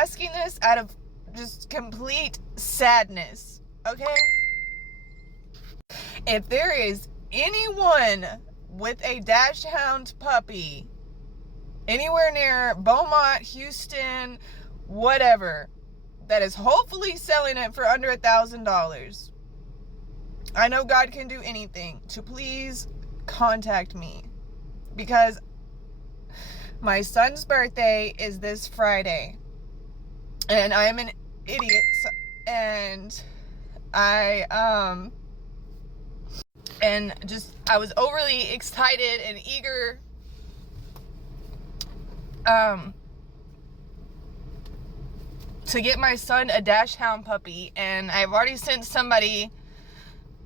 asking this out of just complete sadness, okay? If there is anyone with a Dachshund puppy anywhere near Beaumont, Houston, whatever, that is hopefully selling it for under $1,000, I know God can do anything, to please contact me, because my son's birthday is this Friday, and I am an idiot, and I was overly excited and eager to get my son a Dachshund puppy, and I've already sent somebody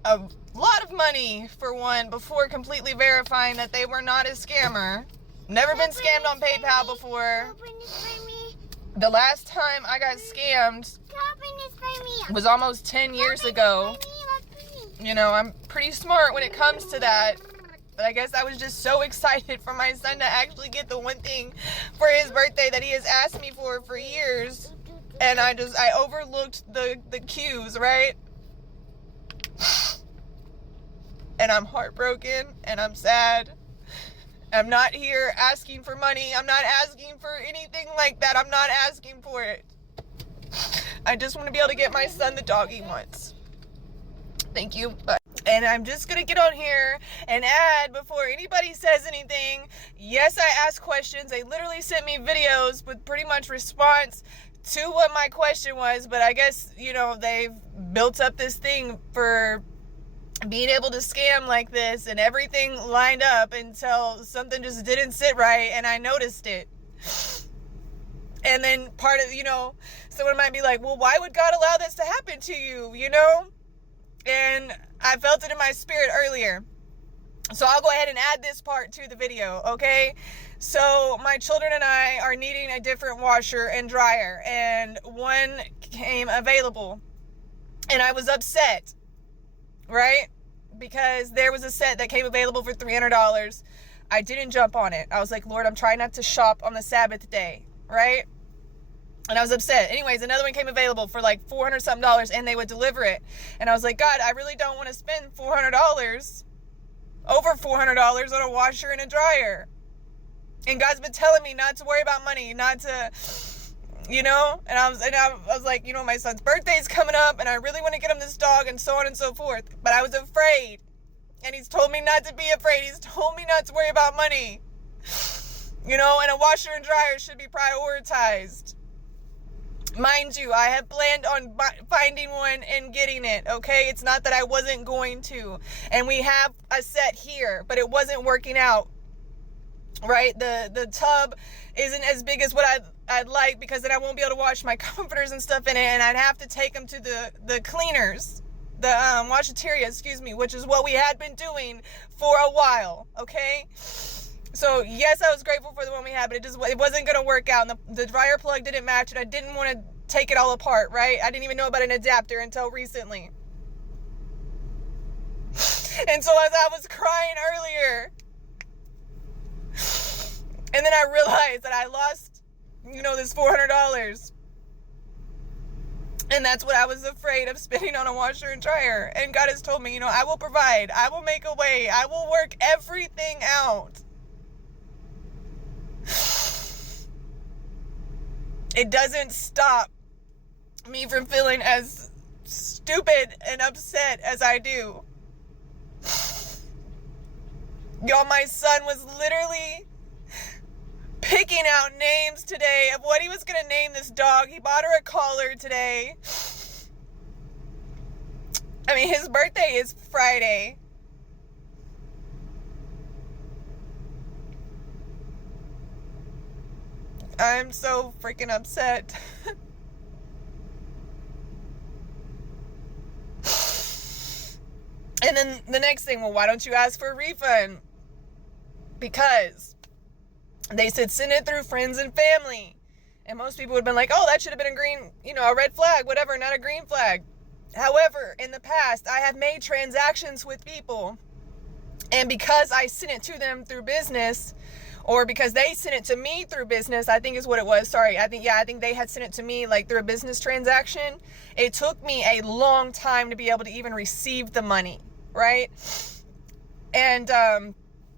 a lot of money for one before completely verifying that they were not a scammer. Never been scammed on PayPal before. The last time I got scammed was almost 10 years ago. You know, I'm pretty smart when it comes to that. But I guess I was just so excited for my son to actually get the one thing for his birthday that he has asked me for years. And I overlooked the cues, right? And I'm heartbroken and I'm sad. I'm not here asking for money. I'm not asking for anything like that. I'm not asking for it. I just want to be able to get my son the dog he wants. Thank you. Bye. And I'm just going to get on here and add, before anybody says anything, yes, I asked questions. They literally sent me videos with pretty much response to what my question was. But I guess, you know, they've built up this thing for being able to scam like this, and everything lined up until something just didn't sit right, and I noticed it. And then part of, you know, someone might be like, well, why would God allow this to happen to you, you know? And I felt it in my spirit earlier. So I'll go ahead and add this part to the video, okay? So my children and I are needing a different washer and dryer, and one came available, and I was upset, right? Because there was a set that came available for $300. I didn't jump on it. I was like, Lord, I'm trying not to shop on the Sabbath day, right? And I was upset. Anyways, another one came available for like $400 something, and they would deliver it. And I was like, God, I really don't want to spend $400, over $400 on a washer and a dryer. And God's been telling me not to worry about money, not to, you know, and I was like, you know, my son's birthday is coming up, and I really want to get him this dog, and so on and so forth. But I was afraid, and he's told me not to be afraid. He's told me not to worry about money, you know, and a washer and dryer should be prioritized. Mind you, I have planned on finding one and getting it, okay? It's not that I wasn't going to. And we have a set here, but it wasn't working out, right? The tub isn't as big as what I'd like, because then I won't be able to wash my comforters and stuff in it, and I'd have to take them to the cleaners, the washateria, excuse me, which is what we had been doing for a while, okay? So yes, I was grateful for the one we had, but it wasn't going to work out, and the dryer plug didn't match, and I didn't want to take it all apart, right? I didn't even know about an adapter until recently. And so as I was crying earlier, and then I realized that I lost, you know, this $400. And that's what I was afraid of spending on a washer and dryer. And God has told me, you know, I will provide. I will make a way. I will work everything out. It doesn't stop me from feeling as stupid and upset as I do. Y'all, my son was literally picking out names today of what he was going to name this dog. He bought her a collar today. I mean, his birthday is Friday. I'm so freaking upset. And then the next thing, well, why don't you ask for a refund? Because they said send it through friends and family. And most people would have been like, oh, that should have been a green, you know, a red flag, whatever, not a green flag. However, in the past, I have made transactions with people. And because I sent it to them through business, or because they sent it to me through business, I think is what it was. Sorry. I think they had sent it to me like through a business transaction. It took me a long time to be able to even receive the money, right? And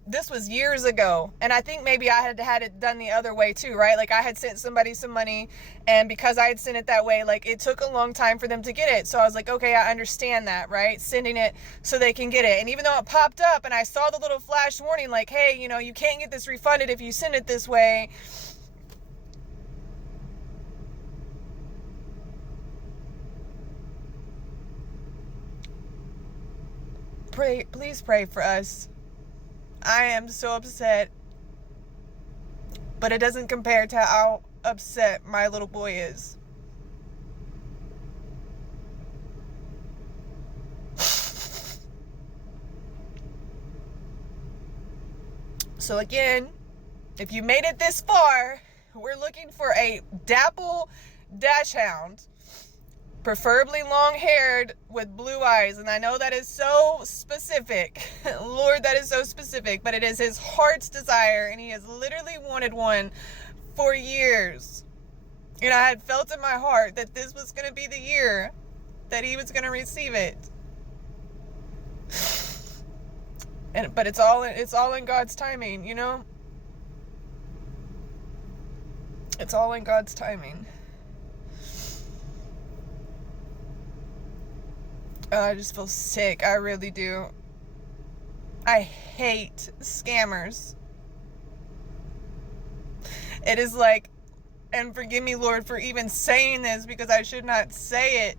this was years ago, and I think maybe I had it done the other way too, right? Like I had sent somebody some money, and because I had sent it that way, like it took a long time for them to get it. So I was like, okay, I understand that, right? Sending it so they can get it. And even though it popped up and I saw the little flash warning like, hey, you know, you can't get this refunded if you send it this way, please pray for us. I am so upset, but it doesn't compare to how upset my little boy is. So again, if you made it this far, we're looking for a dapple dachshund, preferably long-haired with blue eyes. And I know that is so specific. Lord, that is so specific. But it is his heart's desire, and he has literally wanted one for years. And I had felt in my heart that this was going to be the year that he was going to receive it. But it's all in God's timing, you know? It's all in God's timing. I just feel sick. I really do. I hate scammers. It is like, and forgive me, Lord, for even saying this because I should not say it,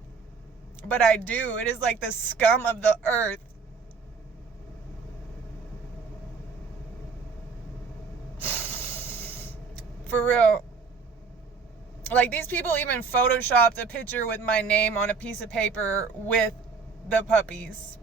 but I do. It is like the scum of the earth. For real. Like, these people even photoshopped a picture with my name on a piece of paper with the puppies.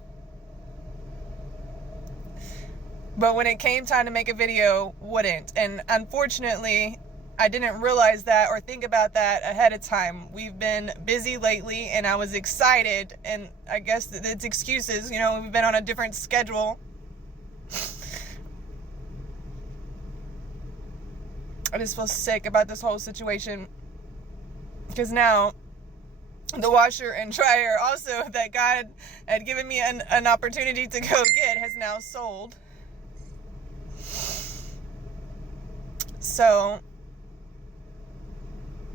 But when it came time to make a video, wouldn't. And unfortunately, I didn't realize that or think about that ahead of time. We've been busy lately, and I was excited, and I guess it's excuses, you know, we've been on a different schedule. I just feel sick about this whole situation. Because now, the washer and dryer also that God had given me an opportunity to go get has now sold. So,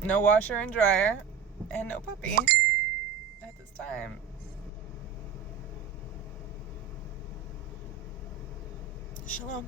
no washer and dryer and no puppy at this time. Shalom.